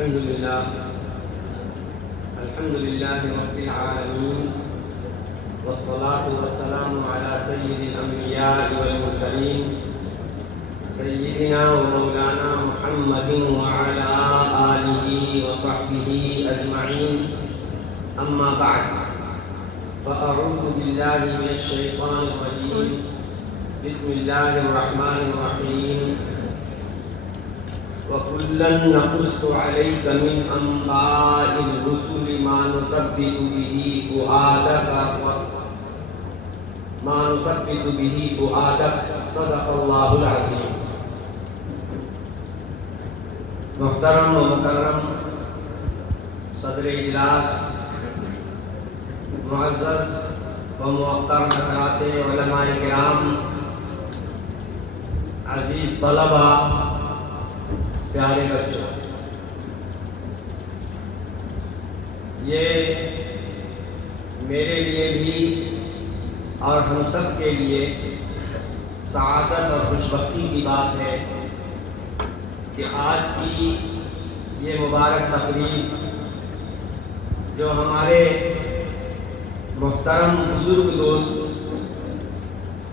الحمد لله رب العالمين، والصلاة والسلام على سيد الأنبياء والمرسلين سيدنا ومولانا محمد وعلى آله وصحبه أجمعين. أما بعد، فأعوذ بالله من الشيطان الرجيم. بسم الله الرحمن الرحيم. وَكُلًّا نَقُصُّ عَلَيْكَ مِنْ أَنْبَاءِ الرُّسُلِ مَا نُثَبِّتُ بِهِ فُؤَادَكَ. صدق اللہ العظیم. محترم و مکرم صدر اجلاس، معزز و موقر حضرات علماء کرام، عزیز طلبہ، پیارے بچوں، یہ میرے لیے بھی اور ہم سب کے لیے سعادت اور خوشبختی کی بات ہے کہ آج کی یہ مبارک تقریب جو ہمارے محترم بزرگ دوست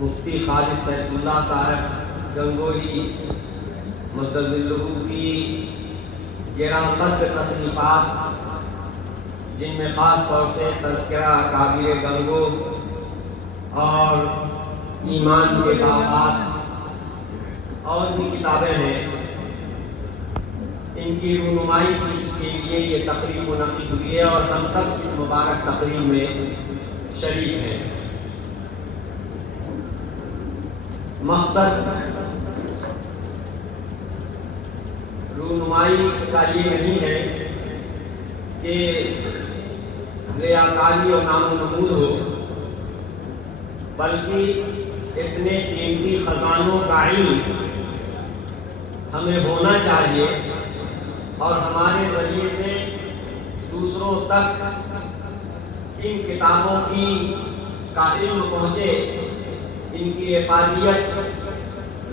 مفتی خالد سیف اللہ صاحب گنگوہی مدظلہ کی گراں قدر تصنیفات، جن میں خاص طور سے تذکرہ اکابر گنگو اور ایمان کے باغات اور بھی کتابیں ہیں، ان کی رونمائی کے لیے یہ تقریب منعقد ہوئی ہے اور ہم سب اس مبارک تقریب میں شریک ہیں. مقصد رونمائی کا یہ نہیں ہے کہ ریاکاری اور نام و نمود ہو، بلکہ اتنے قیمتی خزانوں کا علم ہمیں ہونا چاہیے اور ہمارے ذریعے سے دوسروں تک ان کتابوں کا علم پہنچے، ان کی افادیت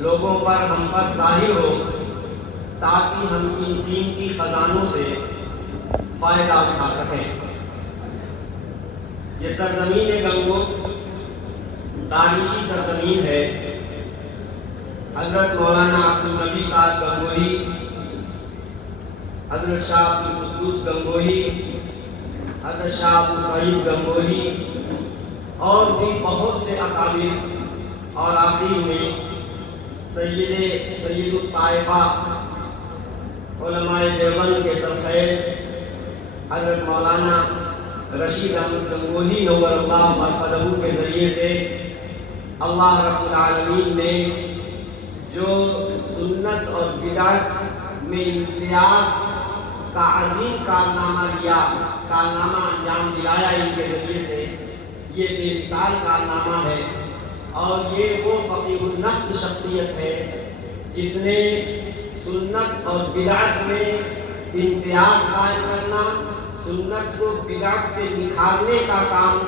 لوگوں پر ہم پر ظاہر ہو، تاکہ ہم ان قیمتی خزانوں سے فائدہ اٹھا سکیں. یہ سرزمین گنگو تاریخی سرزمین ہے. حضرت مولانا عبدالنبی صاحب گنگوہی، حضرت شاہ عبدالقدوس گنگوہی، حضرت شاہ عبدالسعید گنگوہی اور بھی بہت سے اکابر، اور آخر میں سید الطائفہ علماء دیوبند کے سرخیر حضرت مولانا رشید احمد گنگوہی نور اللہ مرقدہ کے ذریعے سے اللہ رب العالمین نے جو سنت اور بدعت میں امتیاز کا عظیم کارنامہ انجام دلایا، ان کے ذریعے سے یہ بے مثال کارنامہ ہے. اور یہ وہ فقیہ النفس شخصیت ہے جس نے سنت اور بدعت میں امتیاز قائم کرنا، سنت کو بدعت سے نکھارنے کا کام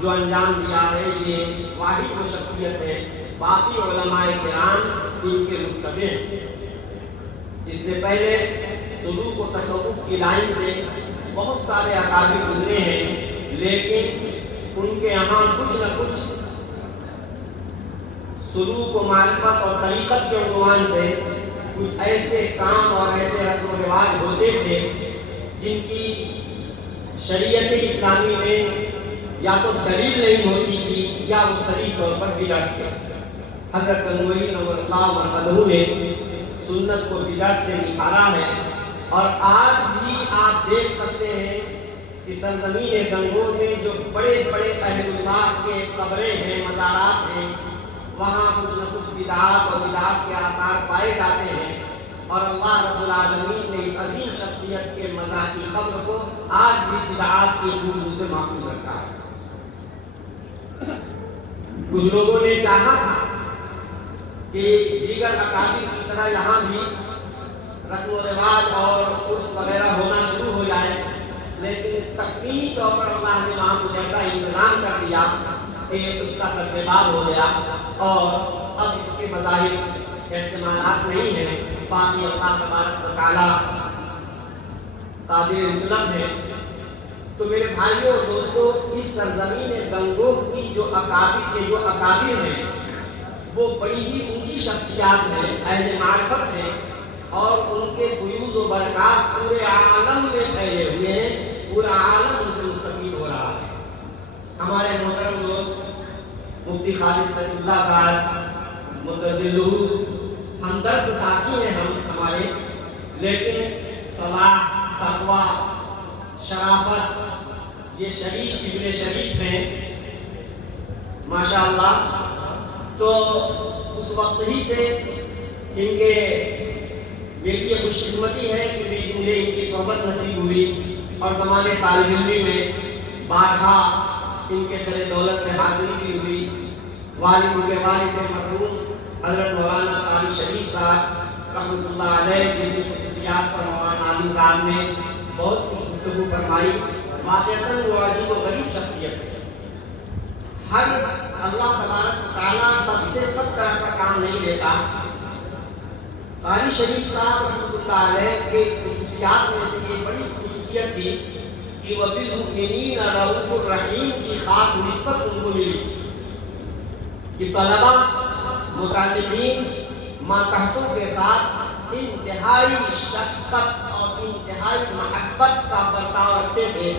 جو انجام دیا ہے، یہ واحد وہ شخصیت ہے. باقی علماء کرام ان کے متبع ہیں. اس سے پہلے سلوک و تصوف کی لائن سے بہت سارے اکابر گزرے ہیں، لیکن ان کے یہاں کچھ نہ کچھ سلوک و معرفت اور طریقت کے عنوان سے کچھ ایسے کام اور ایسے رسم و رواج ہوتے تھے جن کی شریعت اسلامی میں یا تو دلیل نہیں ہوتی تھی یا وہ صریح طور پر بدعت تھے. حضرت گنگوہی نور اللہ مرقدہ نے سنت کو بدعت سے نکھارا ہے، اور آج بھی آپ دیکھ سکتے ہیں کہ سرزمین گنگو میں جو بڑے بڑے اہل اللہ کے قبریں ہیں، مزارات ہیں، وہاں کچھ نہ کچھ بدعات اور بدعات کے آثار پائے جاتے ہیں. اور اللہ رب العالمین نے اس عظیم شخصیت کے مزار کی قبر کو آج بھی بدعات کی خوبیوں سے محفوظ رکھا ہے. کچھ لوگوں نے چاہا تھا کہ دیگر اکابر کی طرح یہاں بھی رسم و رواج اور عرس وغیرہ ہونا شروع ہو جائے، لیکن تکوینی طور پر اللہ نے وہاں کچھ ایسا انتظام کر دیا کہ اس کا سدباب ہو گیا، اور اب اس کے مظاہر احتمالات نہیں ہیں. باقی اللہ تبارک و تعالیٰ قابل انطلاق ہیں، تو میرے بھائیوں اور دوستوں، اس سرزمین گنگوہ کی جو اکابر ہیں وہ بڑی ہی اونچی شخصیات ہیں، اہل معرفت ہیں، اور ان کے فیوز و برکات پورے عالم میں پھیلے ہوئے ہیں، پورا عالم ان سے مستفید ہو رہا ہے۔ ہمارے محترم دوست مفتی خالد سعید اللہ صاحب متظلہ ہمدرد ساتھی ہیں ہمارے، لیکن صلاح، تقویٰ، شرافت، یہ شریف ابن شریف ہیں ماشاءاللہ۔ تو اس وقت ہی سے ان کے میری یہ خوش قسمتی ہے کہ مجھے ان کی صحبت نصیب ہوئی، اور زمانے طالب علمی میں بارہا ان کے در دولت میں حاضری بھی ہوئی۔ والد کے والد مرحوم حضرت مولانا قاری شریف صاحب رحمۃ اللہ علیہ، جن کی خصوصیات پر مولانا عالم صاحب نے بہت کچھ گفتگو فرمائی۔ واقعتاً وہ عجیب و غریب شخصیت ہے۔ ہر اللہ تبارک تعالیٰ سب طرح کا کام نہیں لیتا۔ قاری شریف صاحب رحمۃ اللہ علیہ کے خصوصیات میں سے یہ بڑی خصوصیت تھی کہ وہ بالمؤمنین رؤوف الرحیم کی خاص نسبت ان کو ملی تھی کہ طلبہ، متعلمین، ماتحتوں کے ساتھ انتہائی شفقت اور انتہائی محبت کا برتاؤ رکھتے تھے،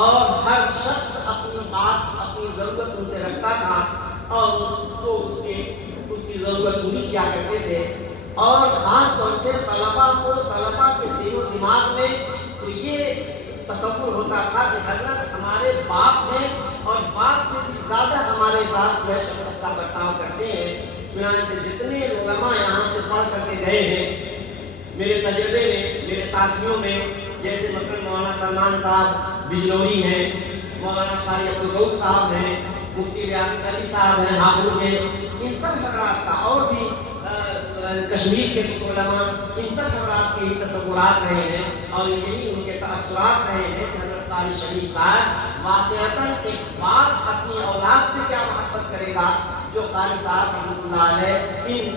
اور ہر شخص اپنی بات، اپنی ضرورت ان سے رکھتا تھا، اور وہ اس کی ضرورت پوری کیا کرتے تھے۔ اور خاص طور سے طلبہ کے دل و دماغ میں تو یہ تصور ہوتا تھا کہ حضرت ہمارے باپ ہیں، اور باپ سے بھی زیادہ ہمارے ساتھ جو شفقت کا برتاؤ کرتے ہیں۔ چنانچہ جتنے علماء یہاں سے پڑھ کر کے گئے ہیں میرے تجربے میں، میرے ساتھیوں میں، جیسے مثلا مولانا سلمان صاحب بجنوری ہیں، مولانا قاری عبدالغفور صاحب ہیں، مفتی ریاست علی صاحب ہیں ہاپوڑ کے، ان سب حضرات کا، اور بھی کشمیر کے کچھ علماء، ان سب حضرات کے ہی تصورات رہے ہیں، اور یہی ان کے تاثرات رہے ہیں کہ حضرت قاری شریف صاحب واقعتاً ایک باپ اپنی اولاد سے کیا محبت کرے گا جو قاری صاحب رحمۃ اللہ علیہ ان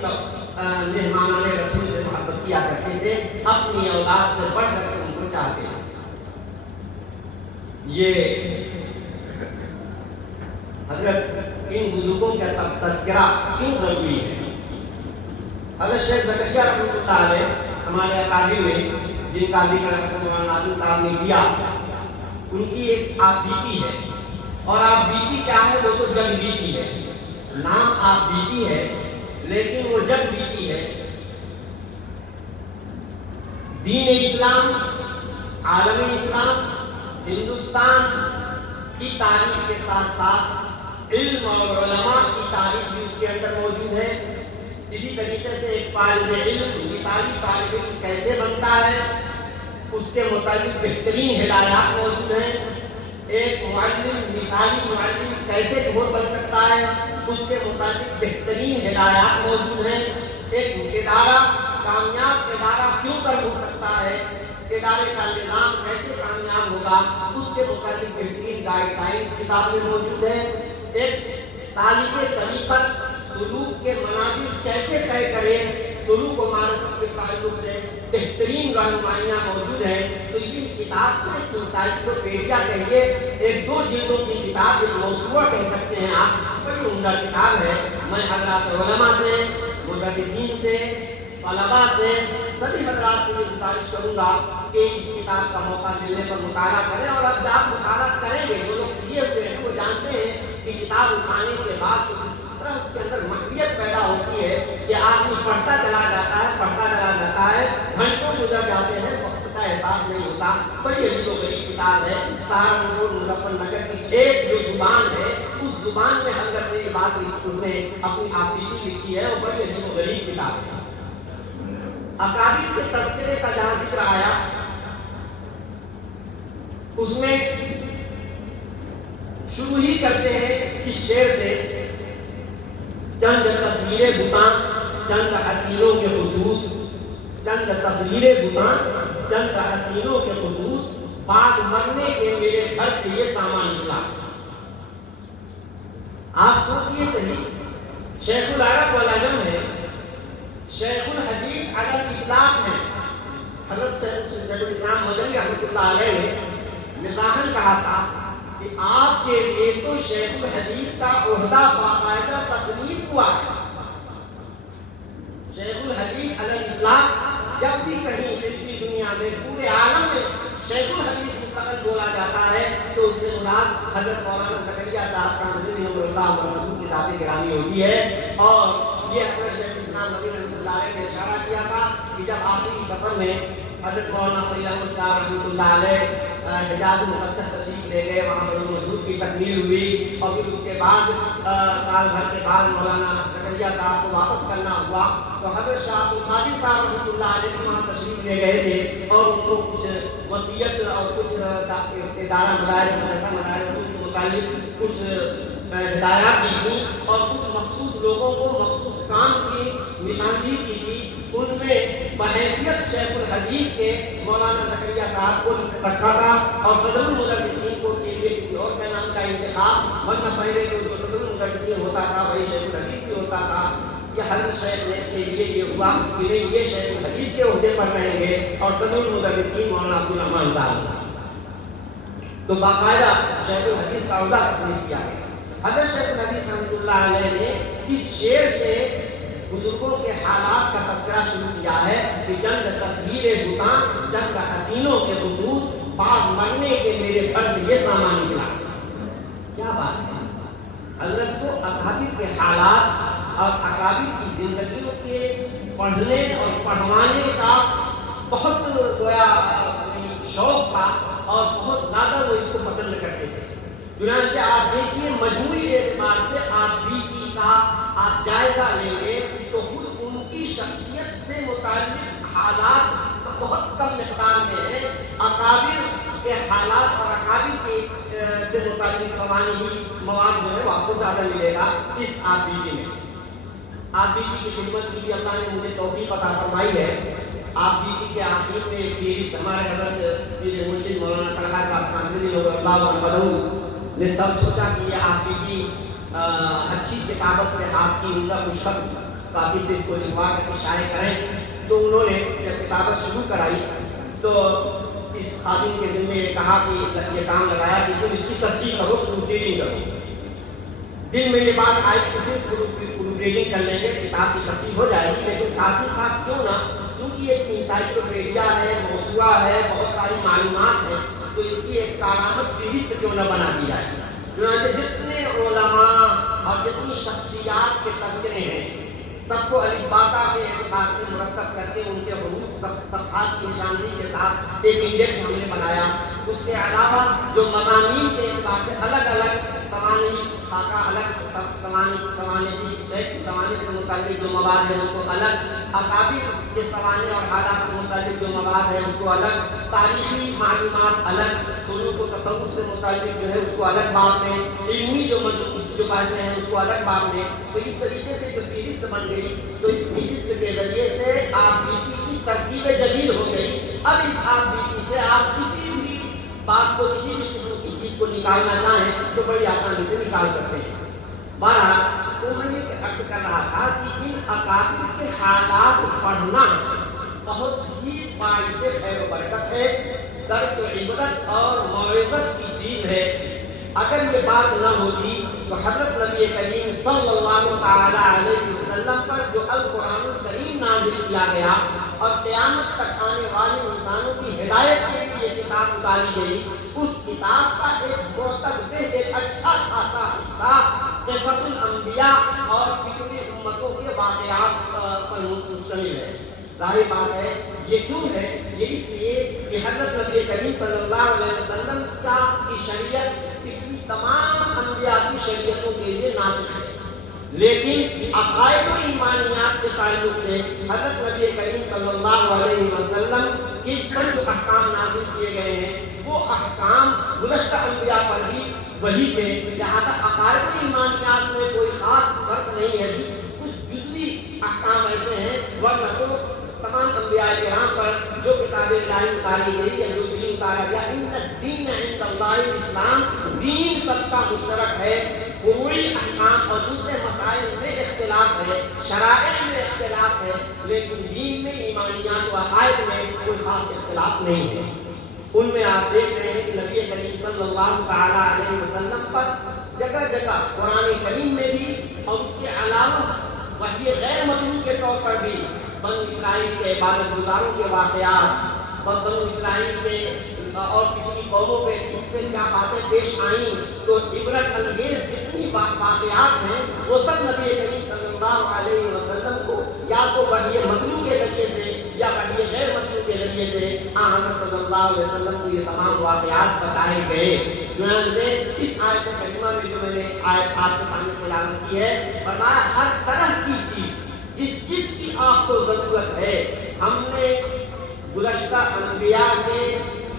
مہمانان رسول سے محبت کیا کرتے تھے، اپنی اولاد سے بڑھ کر کے ان کو چاہتے تھے۔ یہ حضرت ان بزرگوں کا تذکرہ کیوں ضروری ہے؟ حضرت شیخ زکریا رحمۃ اللہ علیہ ہمارے اکابر میں، جن کا ذکر حضرت مولانا عالم صاحب نے کیا، ان کی ایک آپ بیتی ہے، اور آپ بیتی کیا ہے؟ وہ تو جگ بیتی ہے۔ نام آپ بیتی ہے لیکن وہ جگ بیتی ہے۔ دین اسلام، عالم اسلام، ہندوستان کی تاریخ کے ساتھ ساتھ علم اور علماء کی تاریخ بھی اس کے اندر موجود ہے۔ اسی طریقے سے ایک طالب علم، مثالی طالب علم کیسے بنتا ہے، اس کے متعلق بہترین ہدایات موجود ہیں۔ ایک معلم، مثالی معلم کیسے بن سکتا ہے، اس کے متعلق بہترین ہدایات موجود ہیں۔ ایک ادارہ، کامیاب ادارہ کیوں کر ہو سکتا ہے، ادارے کا نظام کیسے کامیاب ہوگا، اس کے متعلق بہترین گائیڈ لائنز کتاب میں موجود ہے۔ ایک سالک طریقت، سلوک کے منازل کیسے طے کریں، سلوک و معرفت کے تعلق سے بہترین رہنمائیاں موجود ہیں۔ تو یہ کتاب کو ایک انسائکلوپیڈیا کہیے، ایک 2 جلدوں کی کتاب، ایک موسوعہ کہہ سکتے ہیں آپ، بڑی عمدہ کتاب ہے۔ میں حضرات علماء سے، مدرسین سے، طلباء سے، سبھی حضرات سے یہ گزارش کروں گا کہ اس کتاب کا موقع ملنے پر مطالعہ کریں، اور اب آپ مطالعہ کریں گے، جو لوگ کیے ہوئے ہیں وہ جانتے ہیں کہ کتاب اٹھانے کے بعد اس کے اندر محبت پیدا ہوتی ہے کہ آدمی پڑھتا چلا جاتا ہے، گھنٹوں گزر جاتے ہیں، وقت کا احساس نہیں ہوتا۔ بڑی عجیب و غریب کتاب ہے۔ سہارنپور، مظفر نگر کی 6 جو زبان ہے، اس زبان میں حضرت نے یہ بات اپنی آبیتی لکھی ہے، وہ بڑی عجیب و غریب کتاب ہے۔ اکابر کے تذکرے کا جہاں ذکر آیا، اس میں شروع ہی کرتے ہیں اس شعر سے: چند تصویریں بتاں، چند حسینوں کے خطوط، چند تصویریں بتاں، چند حسینوں کے خطوط، بعد مرنے کے میرے گھر سے یہ سامان نکلا۔ آپ سوچئے صحیح، شیخ العرب والعجم ہے، شیخ الحدیث علی الاطلاق ہے، حضرت شیخ الاسلام مدنی رحمۃ اللہ علیہ نے مزاحاً کہا تھا کہ آپ کے لیے تو شیخ الحدیث کا عہدہ باقاعدہ تصنیف ہوا ہے. شیخ الحدیث علی الاطلاق جب بھی کہیں علمی دنیا میں پورے عالم میں شیخ الحدیث مطلق بولا جاتا ہے تو اس سے مراد حضرت مولانا زکریا صاحب کاملی نور اللہ مرحوم کی ذات گرامی ہوتی ہے. اور یہ اپنے شیخ الاسلام مدنی رحمۃ اللہ علیہ نے اشارہ کیا تھا کہ جب آخری سفر میں حضرت مولانا خلیل احمد صاحب رحمۃ اللہ علیہ حجاز مقدس تشریف لے گئے، وہاں پر موجود کی تکمیل ہوئی اور پھر اس کے بعد سال بھر کے بعد مولانا زکریا صاحب کو واپس کرنا ہوا تو حضرت شاہ عبد القادر صاحب رحمۃ اللہ علیہ وہاں تشریف لے گئے تھے اور ان کو کچھ وصیت اور کچھ ادارہ مدارس مدرسہ مدارس کے متعلق کچھ ہدایات دی تھیں اور کچھ مخصوص لوگوں کو مخصوص کام کی نشاندہی کی تھی. ان میں بحیثیت شیخ الحدیث کے مولانا زکریا صاحب کو رکھا تھا اور صدر المدرسین کو کے لیے کسی اور کا نام کا انتخاب، ورنہ پہلے تو جو صدر المدرسین ہوتا تھا وہی شیخ الحدیث بھی ہوتا تھا. یہ ہر شیخ کے لیے یہ ہوا کہ نہیں یہ شیخ الحدیث کے عہدے پر رہیں گے اور صدر المدرسین مولانا عبد الرحمان صاحب تھا. تو باقاعدہ شیخ الحدیث کا عہدہ تصنیف کیا گیا. حضرت شیخ الحدیث رحمۃ اللہ علیہ نے اس شعر سے بزرگوں کے حالات کا تذکرہ شروع کیا ہے کہ چند تصویر بتاں چند حسینوں کے خطوط بعد مرنے کے میرے پر سے یہ سامان نکلا. کیا بات ہے. حضرت کو اکابر کے حالات اور اکابر کی زندگیوں کے پڑھنے اور پڑھوانے کا بہت گویا شوق تھا اور بہت زیادہ وہ اس کو پسند کرتے تھے. چنانچہ آپ دیکھیے مجموعی اعتبار سے آپ بیٹی کا آپ جائزہ لیں گے تو خود ان کی شخصیت سے متعلق حالات بہت کم مقدار میں ہیں. اکابر کے حالات اور اکابر کے سے متعلق سوانحی مواد جو ہے وہ آپ کو زیادہ ملے گا اس آپ بیٹی میں. آپ بیٹی کی خدمت کی بھی اللہ نے مجھے توفیق عطا فرمائی ہے. آپ بیٹی کے آخر میں ایک فہرست ہمارے حضرت پیر مرشد مولانا طلحہ صاحب کاملی نور اللہ عنہ نے سب سوچا کہ یہ آپ بیٹی اچھی کتابت سے آپ کی عمدہ خوشخط کافی سے اس کو لکھوا کر کے شائع کریں. تو انہوں نے جب کتابت شروع کرائی تو اس خادم کے ذمے کہا کہ یہ کام لگایا کہ تم اس کی تصحیح کرو، پروف ریڈنگ کرو. دل میں یہ بات آئی کہ صرف پروف ریڈنگ کر لیں گے کتاب کی تصحیح ہو جائے گی، لیکن ساتھ ہی ساتھ کیوں نہ، چونکہ یہ ایک انسائکلوپیڈیا ہے، موسوعہ ہے، بہت ساری معلومات ہیں، تو اس کی ایک کارآمد فہرست کیوں نہ بنا دی جائے. چنانچہ جتنے علماء اور جتنی شخصیات کے تذکرے ہیں سب کو الفباتا کے اعتبار سے مرتب کر کے ان کے حروف صفحات کی نشاندہی کے ساتھ ایک انڈیکس ہم نے بنایا. اس کے علاوہ جو مضامین کے اعتبار سے الگ الگ سوانحی خاکہ الگ سوانحی شیخ کی سوانح سے متعلق جو مواد ہے اس کو الگ، اکابر کے سوانح اور حالات سے متعلق جو مواد ہے اس کو الگ، تاریخی معلومات الگ، سلوک و تصوف سے متعلق جو ہے اس کو الگ باب میں، علمی جو بحثیں ہیں اس کو الگ باب میں. تو اس طریقے سے جو فہرست بن گئی تو اس فہرست کے ذریعے سے آپ بیٹی کی ترکیب جدید ہو گئی. اب اس آپ بیٹی سے آپ کسی بھی بات کو، کسی بھی قسم کی چیز کو نکالنا چاہیں تو بڑی آسانی سے نکال سکتے ہیں. بہرحال تو میں یہ عرض کر رہا تھا کہ ان اکابر کے حالات پڑھنا بہت ہی باعث خیر و برکت ہے، درس و عبرت اور موعظت کی چیز ہے. اگر یہ بات نہ ہوتی تو حضرت نبی کریم صلی اللہ تعالی علیہ وسلم پر جو القرآن الکریم نازل کیا گیا اور قیامت تک آنے والے انسانوں کی ہدایت کے لیے یہ کتاب اتاری گئی، اس کتاب کا ایک معتبر ایک اچھا خاصا حصہ قصص الانبیاء اور پچھلی امتوں کے واقعات پر مشتمل ہے. ظاہر بات ہے یہ کیوں ہے؟ یہ اس لیے کہ حضرت نبی کریم صلی اللہ علیہ وسلم کی شریعت پچھلی تمام انبیاء کی شریعتوں کے لیے ناسخ ہے، لیکن عقائد و ایمانیات کے تعلق سے حضرت نبی کریم صلی اللہ علیہ وسلم کے پر جو احکام نازل کیے گئے ہیں وہ احکام گزشتہ انبیاء پر بھی وہی تھے. لہذا عقائد و ایمانیات میں کوئی خاص فرق نہیں ہے. کچھ جزوی احکام ایسے ہیں، ورنہ تو تمام انبیاء کرام پر جو کتاب الہی اتاری گئی یا جو دین اتارا گیا. ان الدین عند اللہ الاسلام، دین سب کا مشترک ہے. فروعی احکام اور دوسرے مسائل میں اختلاف ہے، شرائع میں اختلاف ہے، لیکن دین میں ایمانیات و عقائد میں کوئی خاص اختلاف نہیں ہے. ان میں آپ دیکھ رہے ہیں کہ نبی کریم صلی اللہ تعالیٰ علیہ وسلم پر جگہ جگہ قرآن کریم میں بھی اور اس کے علاوہ وحی غیر مطلوب کے طور پر بھی بنو اسرائیل کے عبادت گزاروں کے واقعات، بنو اسرائیل کے اور کسی قوموں پہ اس پہ کیا باتیں پیش آئیں، تو عبرت انگیز جتنی واقعات ہیں وہ سب نبی کریم صلی اللہ علیہ وسلم کو یا تو وحی مطلوب کے ذریعے سے یا وحی غیر مطلوب کے ذریعے سے حضرت صلی اللہ علیہ وسلم کو یہ تمام واقعات بتائے گئے. چنانچہ اس آیت کریمہ میں جو میں نے آیت آپ کے سامنے تلاوت کی ہے، فرمایا ہر طرح کی چیز جس چیز کی آپ کو ضرورت ہے، ہم نے گزشتہ انبیاء کے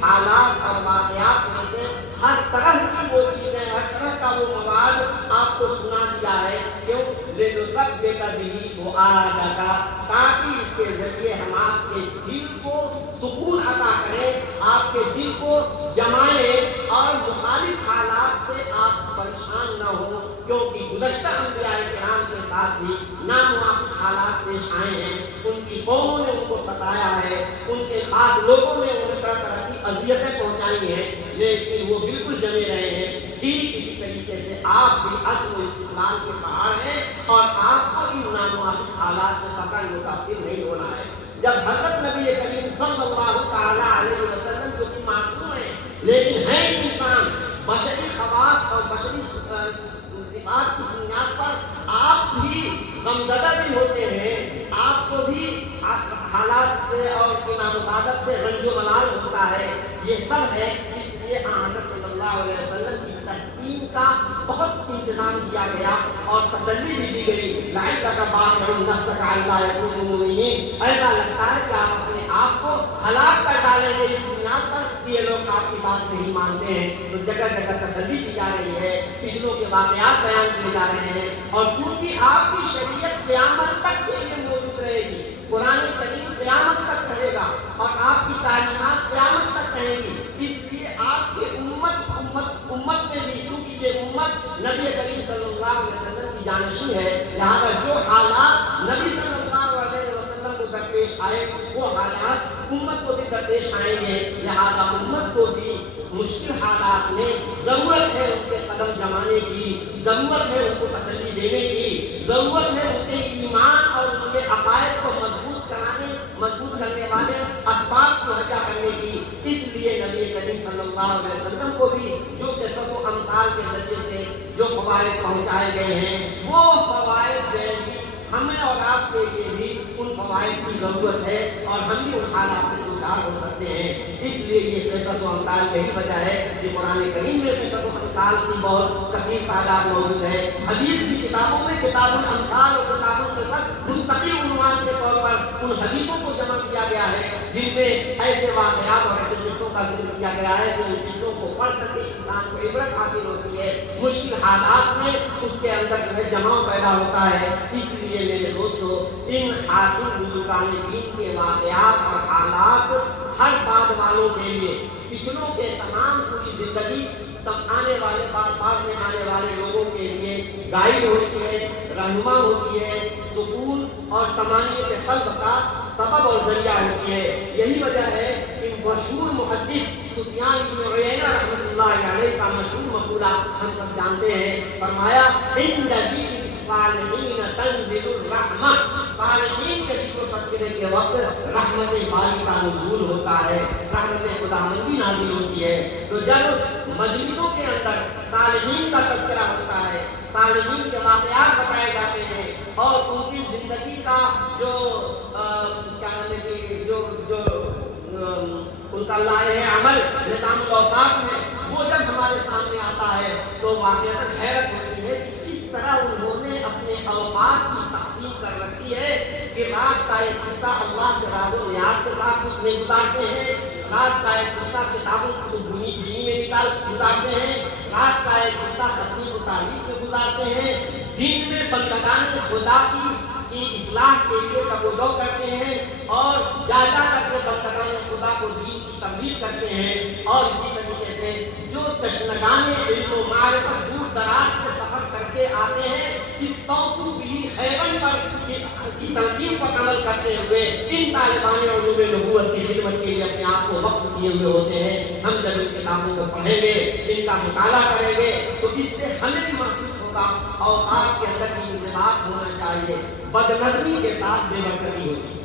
حالات اور واقعات میں سے ہر طرح کی وہ چیزیں، ہر طرح کا وہ مواد آپ کو سنا دیا ہے. کیوں؟ لِنُثَبِّتَ بِهِ فُؤَادَكَ، تاکہ اس کے ذریعے ہم آپ کے دل کو سکون عطا کریں، آپ کے دل کو جمائیں اور مخالف حالات سے آپ پریشان نہ ہوں. کیونکہ گزشتہ انبیاء کرام کے ساتھ بھی ناموافق حالات پیش آئے ہیں. ان کی قوموں نے ان کو ستایا ہے، ان کے خاص لوگوں نے انہیں طرح طرح کی اذیتیں پہنچائی ہیں، لیکن وہ بالکل جمے رہے ہیں. ٹھیک اسی طریقے سے آپ بھی عزم و استقلال کے پہاڑ ہیں اور آپ کو ان ناموافق حالات سے قطعاً متاثر نہیں ہونا ہے. جب حضرت نبی کریم صلی اللہ تعالیٰ علیہ وسلم جو کہ معصوم ہیں لیکن ہیں انسان، بشری خواص اور بشری صفات کی بنیاد پر آپ بھی غمزدہ بھی ہوتے ہیں، آپ کو بھی حالات سے اور نامساعدت سے رنج و ملال ہوتا ہے. یہ سب ہے، اس لیے حضرت صلی اللہ علیہ وسلم کی تسلیم کا بہت انتظام کیا گیا اور تسلی بھی دی گئی. لعلک باخع نفسک الا یکونوا مؤمنین، ایسا لگتا ہے کہ آپ اپنے آپ کو ہلاک کر ڈالیں گے اس بنیاد پر کہ یہ لوگ آپ کی بات نہیں مانتے ہیں. تو جگہ جگہ تسلی دی جا رہی ہے، پچھلوں کے واقعات بیان کیے جا رہے ہیں. اور چونکہ آپ کی شریعت قیامت تک کے لیے موجود رہے گی، قرآن کریم قیامت تک رہے گا اور آپ کی تعلیمات قیامت تک رہیں گی، اس لیے آپ کی امت میں بھی، چونکہ یہ امت نبی کریم صلی اللہ علیہ وسلم کی جانشین ہے، لہذا جو حالات نبی صلی اللہ علیہ وسلم کو درپیش آئے وہ حالات امت کو بھی درپیش آئیں گے. لہذا امت کو بھی مشکل حالات میں ضرورت ہے ان کے قدم جمانے کی، ضرورت ہے ان کو تسلی دینے کی، ضرورت ہے ان کے ایمان اور ان کے عقائد کو مضبوط کرنے والے اسباب کو مہیا کرنے کی. اس لیے نبی کریم صلی اللہ علیہ وسلم کو بھی جو قصص و امثال کے ذریعے سے جو فوائد پہنچائے گئے ہیں، وہ فوائد جو بھی ہمیں اور آپ کے لیے بھی ان فوائد کی ضرورت ہے اور ہم بھی ان حالات سے دوچار ہو سکتے ہیں. اس لیے یہ قصص و امثال یہی وجہ ہے کہ قرآن کریم میں قصص و امثال کی بہت کثیر تعداد موجود ہے. حدیث کی کتابوں میں کتاب الامثال اور کتاب القصص مستقل عنوان کے طور پر ان حدیثوں کو جمع کیا گیا ہے جن میں ایسے واقعات اور ایسے قصوں کا ذکر کیا گیا ہے جو ان قصوں کو پڑھ کر کے انسان کو عبرت حاصل ہوتی ہے، مشکل حالات میں اس کے اندر جو ہے جماؤ پیدا ہوتا ہے. اس لیے میرے دوستو، ان خاتون بزرگان دین کے واقعات اور حالات ہر بعد والوں کے لیے، پچھلوں کے تمام پوری زندگی آنے والے بعد میں آنے والے لوگوں کے لیے گائیڈ ہوتی ہے، رہنما ہوتی ہے، سکون اور تمانیت قلب کا سبب اور ذریعہ ہوتی ہے. یہی وجہ ہے کہ مشہور محدث سفیان بن عیینہ رحمۃ اللہ علیہ کا مشہور مقولہ ہم سب جانتے ہیں، فرمایا ان الصالحین تنزل الرحمہ، صالحین کے ذکر و تذکرے کے وقت رحمت باری کا نزول ہوتا ہے، رحمت خداوندی نازل ہوتی ہے. تو جب مجلسوں کے اندر صالحین کا تذکرہ ہوتا ہے، صالحین کے واقعات بتائے جاتے ہیں اور ان کی زندگی کا جو کیا نام ہے کہ جو ان کا لائحہ عمل نظام الاوقات ہے وہ جب ہمارے سامنے آتا ہے تو واقعہ حیرت ہوتی ہے کہ کس طرح انہوں نے اپنے اوقات کی تقسیم کر رکھی ہے کہ رات کا ایک حصہ اللہ سے راز و نیاز کے ساتھ گزارتے ہیں، رات کا ایک حصہ کتابوں کی بینی میں گزارتے ہیں، رات کا ایک حصہ تصنیف و تعریف میں گزارتے ہیں، دن میں بندگان خدا کی اصلاح کے لیے تگ و دو کرتے ہیں، اور جا جا کر کے بندگان خدا کو دین کی تبلیغ کرتے ہیں، اور اسی طریقے سے جو تشنگان علم و معرفت دور دراز سے سفر کر کے آتے ہیں، استوصوا بھی خیرن پر کی تلقین پر عمل کرتے ہوئے ان طالبان علوم نبوت کی خدمت کے لیے اپنے آپ کو وقف کیے ہوئے ہوتے ہیں۔ ہم جب ان کتابوں کو پڑھیں گے، ان کا مطالعہ کریں گے، تو اس سے ہمیں بھی محسوس ہوگا اور آپ کے اندر بھی انضباط ہونا چاہیے۔ بد نظمی کے ساتھ بے برکتی ہوتی ہے۔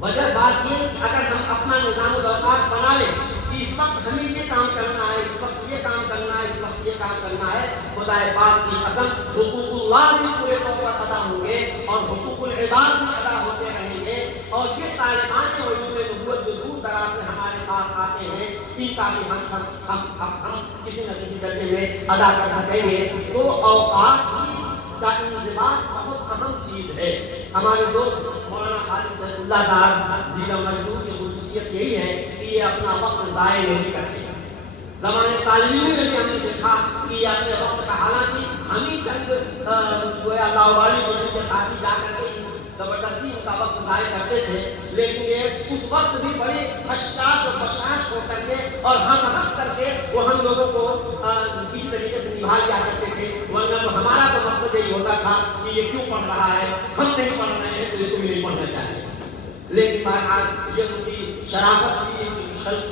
وجہ بات یہ ہے کہ اگر ہم اپنا نظام الاوقات بنا لیں کہ اس وقت ہمیں یہ کام کرنا ہے، اس وقت یہ کام کرنا ہے، اس وقت یہ کام کرنا ہے، خدا پاک کی قسم حقوق اللہ بھی پورے طور پر ادا ہوں گے اور حقوق العباد بھی ادا ہوتے رہیں گے، اور یہ طالبان علوم نبوت جو دور دراز سے ہمارے پاس آتے ہیں، ان کا بھی ہم کسی نہ کسی درجے میں ادا کر سکیں گے۔ تو اوقات کا انضباط بہت اہم چیز ہے۔ ہمارے دوست مولانا خالد سیف اللہ صاحب ضلع مجدور کی خصوصیت یہی ہے کہ یہ اپنا وقت ضائع نہیں کرتے۔ زمانے تعلیمی میں بھی ہم نے دیکھا کہ یہ اپنے وقت کا، حالانکہ ہم ہی چند اللہ والی قسم کے ساتھی جا کر کے زبردستی ان کا وقت ضائع کرتے تھے، لیکن یہ اس وقت بھی بڑے حساس و بشاش ہو کر کے اور ہنس کر کے وہ ہم لوگوں کو کسی طریقے سے نبھا لیا کرتے تھے، ورنہ تو ہمارا تو مقصد یہی ہوتا تھا کہ یہ کیوں پڑھ رہا ہے، ہم نہیں پڑھ رہے ہیں تو اس کو بھی نہیں پڑھنا چاہیے۔ لیکن بہرحال یہ ان کی شرافت تھی، ان کی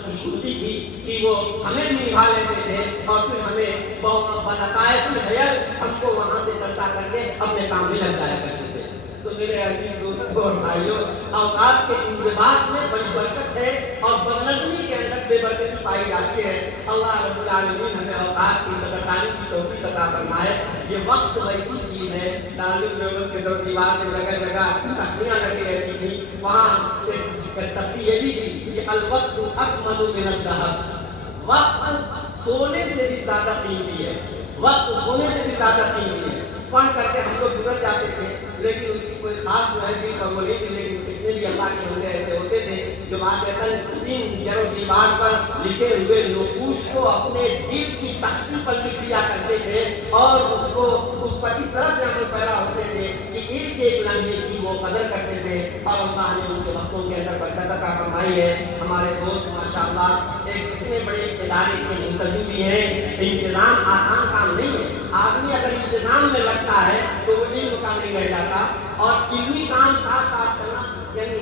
خوشخلقی تھی کہ وہ ہمیں بھی نبھا لیتے تھے اور پھر ہمیں بلطائف الحیل ہم کو وہاں سے چلتا کر کے اپنے کام میں لگ جایا کرتے تھے۔ تو میرے عزیز دوستوں اور بھائیوں، اوقات کے انضباط میں بڑی برکت ہے اور بدنظمی کے اندر بے برکتی پائی جاتی ہے۔ اللہ رب العالمین ہمیں اوقات کی قدردانی کی توفیق عطا فرمائے۔ یہ وقت ویسی چیز ہے، دارالعلوم دیوبند کے دور دیوار میں جگہ جگہ تختیاں لگی رہتی تھیں، وہاں ایک تختی یہ بھی تھی کہ الوقت اکمل من الذهب، وقت سونے سے بھی زیادہ قیمتی ہے، وقت سونے سے بھی زیادہ قیمتی ہے۔ پڑھ کر کے ہم لوگ گزر جاتے تھے، لیکن اس کی کوئی خاص جو ہے دل کا وہ نہیں تھی، لیکن کتنے بھی اللہ کے بندے ایسے ہوتے تھے جو واقعتاً ان جر و دیوار پر لکھے ہوئے نقوش کو اپنے دل کی تختی پر لکھ لیا کرتے تھے اور اس پر اس طرح سے عمل پیرا ہوتے تھے کہ ایک ایک لمحے کی وہ قدر کرتے تھے، اور اللہ نے ان کے وقتوں کے اندر برکت عطا فرمائی ہے۔ ہمارے دوست ماشاءاللہ ایک اتنے بڑے ادارے کے منتظم بھی ہیں۔ انتظام آسان کام نہیں ہے، آدمی اگر انتظام میں لگتا ہے تو وہ علم کا نہیں رہ جاتا، اور علمی کام ساتھ ساتھ کرنا یعنی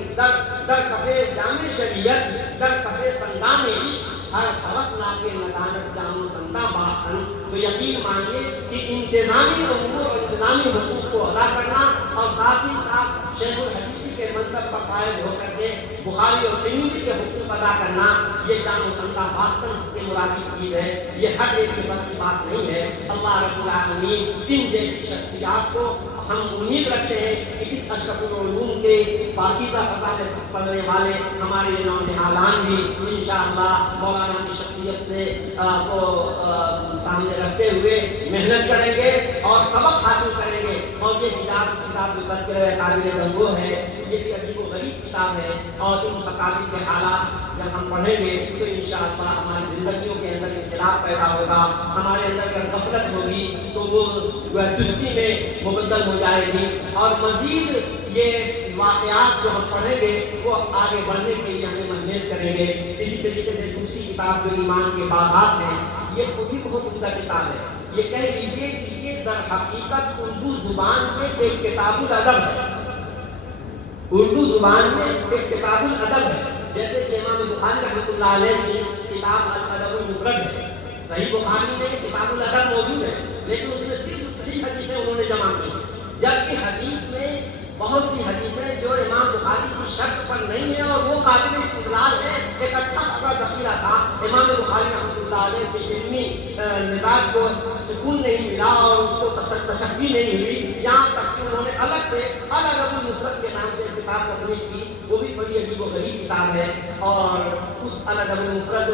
در کفے جامع شریعت، در کفے سندان عشق، ہر حوث ناکے ندانت جام و سندا باخن۔ تو یقین مانیے کہ انتظامی امور اور انتظامی حقوق کو ادا کرنا اور ساتھ ہی ساتھ شیخ الحدیثی کے منصب پر فائز ہو کر کے بخاری اور ترمذی کے حقوق ادا کرنا، یہ جام و سندا باخن کے مرادی چیز ہے، یہ ہر ایک کے بس کی بات نہیں ہے۔ اللہ رب العالمین ان جیسی شخصیات کو ہم امید رکھتے ہیں کہ اس اشرف العلوم کے پاکیزہ فضا میں پڑھنے والے ہمارے نونہالان بھی انشاءاللہ مولانا کی شخصیت سے کو سامنے رکھتے ہوئے محنت کریں گے اور سبق حاصل کریں گے، اور یہ کتاب جو تذکرہ قابل گنگو ہے، یہ بھی عجیب و غریب کتاب ہے، اور ان مقابل کے حالات جب ہم پڑھیں گے تو انشاءاللہ ہماری زندگیوں کے اندر انقلاب پیدا ہوگا، ہمارے اندر اگر غفلت ہوگی تو وہ چستی میں مبدل ہو جائے گی، اور مزید یہ واقعات جو ہم پڑھیں گے وہ آگے بڑھنے کے لیے ہمیں مہمیز کریں گے۔ اسی طریقے سے دوسری کتاب جو ایمان کے باغات ہے، یہ بھی بہت عمدہ کتاب ہے۔ یہ کہہ لیجیے کہ یہ در حقیقت اردو زبان میں ایک کتاب الادب ہے، اردو زبان میں ایک کتاب الادب ہے، جیسے کہ امام بخاری رحمۃ اللہ علیہ کی کتاب الادب المفرد ہے۔ صحیح بخاری میں کتاب الادب موجود ہے، لیکن اس میں صرف صحیح حدیثیں انہوں نے جمع کی، جبکہ حدیث میں بہت سی حدیثیں جو امام بخاری کی شرط پر نہیں ہیں اور وہ قابل استدلال ہے۔ ایک اچھا خاصا ذخیرہ تھا امام بخاری رحمۃ اللہ علیہ کے علمی مزاج کو سکون نہیں ملا اور اس کو تشفی نہیں ہوئی، یہاں تک کہ انہوں نے الگ سے الادب المفرد کے نام سے کتاب تصنیف کی، وہ بھی بڑی عجیب و غریب کتاب ہے، اور اس الادب المفرد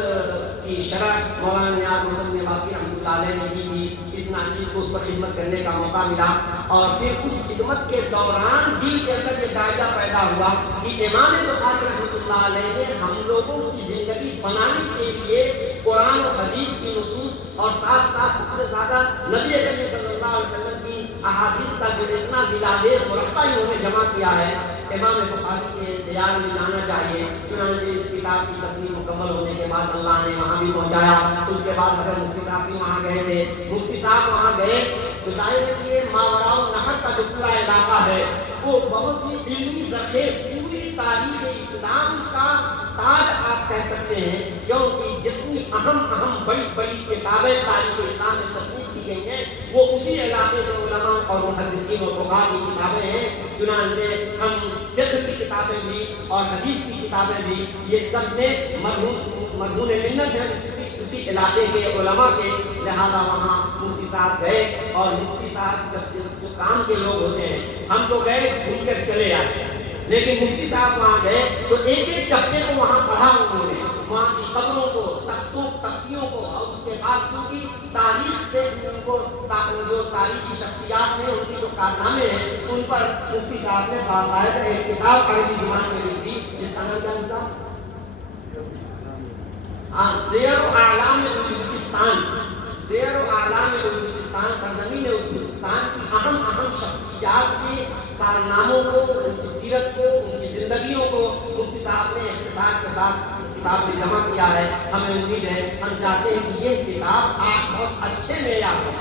کی شرح مولانا نیاز محمد باقی رحمۃ اللہ علیہ نے کی تھی۔ اس ناچیز کو اس پر خدمت کرنے کا موقع ملا، اور پھر اس خدمت کے دوران دل کے اندر یہ دائرہ پیدا ہوا کہ امام بخاری رحمۃ اللہ علیہ نے ہم لوگوں کی زندگی بنانے کے لیے قرآن و حدیث کی نصوص اور ساتھ ساتھ سب سے زیادہ نبی کریم صلی اللہ علیہ وسلم کی احادیث کا جو اتنا دلآویز مرقع انہوں نے جمع کیا ہے، امام بخاری کے دیار میں جانا چاہیے۔ چنانچہ اس کتاب کی تصنیف مکمل ہونے کے بعد اللہ نے وہاں بھی پہنچایا۔ اس کے بعد حضرت مفتی صاحب بھی وہاں گئے تھے۔ مفتی صاحب وہاں گئے تو ظاہر ہے کہ یہ ماوراء النہر کا جو پورا علاقہ ہے وہ بہت ہی علمی زرخیز، پوری تاریخ اسلام کا تاج آپ کہہ سکتے ہیں، کیونکہ جتنی اہم بڑی کتابیں تاریخ اسلام میں تصنیف کی گئی ہیں وہ اسی علاقے کے علماء اور محدثین و فقہاء کی کتابیں ہیں۔ چنانچہ ہم فقہ کی کتابیں بھی اور حدیث کی کتابیں بھی یہ سب میں مرہون منت ہیں اسی علاقے کے علماء کے، لہذا وہاں مفتی صاحب گئے اور مفتی صاحب جو کام کے لوگ ہوتے ہیں ہم تو گئے گھوم کر چلے آتے ہیں، لیکن مفتی صاحب وہاں گئے تو ایک چپے کو وہاں پڑھا انہوں نے، وہاں کی قبروں کو، تختیوں کو، اور اس کے بعد چونکہ تاریخ سے ان کو جو تاریخی شخصیات ہیں ان کی جو کارنامے ہیں ان پر مفتی صاحب نے باقاعدہ ایک کتاب عربی زبان میں لکھ دی جس کا نام کیا لکھا؟ سیر و اعلام ازبکستان، سیر و اعلام ازبکستان، سرزمین ازبکستان کی اہم شخصیات کے کارناموں کو، ان کی سیرت کو، ان کی زندگیوں کو مفتی صاحب نے اختصار کے ساتھ اس کتاب میں جمع کیا ہے۔ ہمیں امید ہے، ہم چاہتے ہیں کہ یہ کتاب آپ بہت اچھے معیار میں،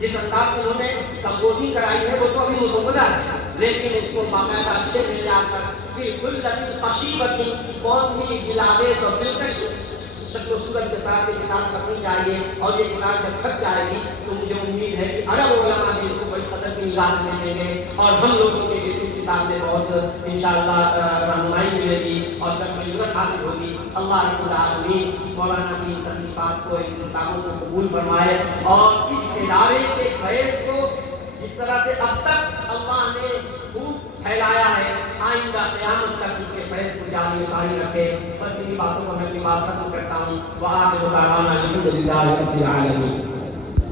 جس انداز سے انہوں نے کمپوزنگ کرائی ہے وہ تو ابھی مسودہ ہے، لیکن اس کو باقاعدہ اچھے معیار پر فی خلت قشیبۃ، بہت ہی دلاویز اور دلکش شکل و صورت کے ساتھ یہ کتاب چھپنی چاہیے، اور یہ کتاب جب چھپ جائے گی تو مجھے امید ہے کہ عرب علماء بھی اس کو بڑی قدر کی نگاہ سے دیکھیں گے اور ہم لوگوں کے لیے اس کتاب میں بہت انشاءاللہ رہنمائی ملے گی اور تفصیلات حاصل ہوگی۔ اللہ رب العالمین مولانا کی تصنیفات کو، ان کتابوں کو قبول فرمائے اور اس ادارے کے فیض کو جس طرح سے اب تک اللہ نے خوب پھیلایا ہے آئندہ قیامت تک اس کے فیض کو جاری و ساری رکھے۔ بس انہی باتوں کو میں اپنی بات ختم کرتا ہوں۔ وآخر دعوانا الحمدللہ رب العالمین۔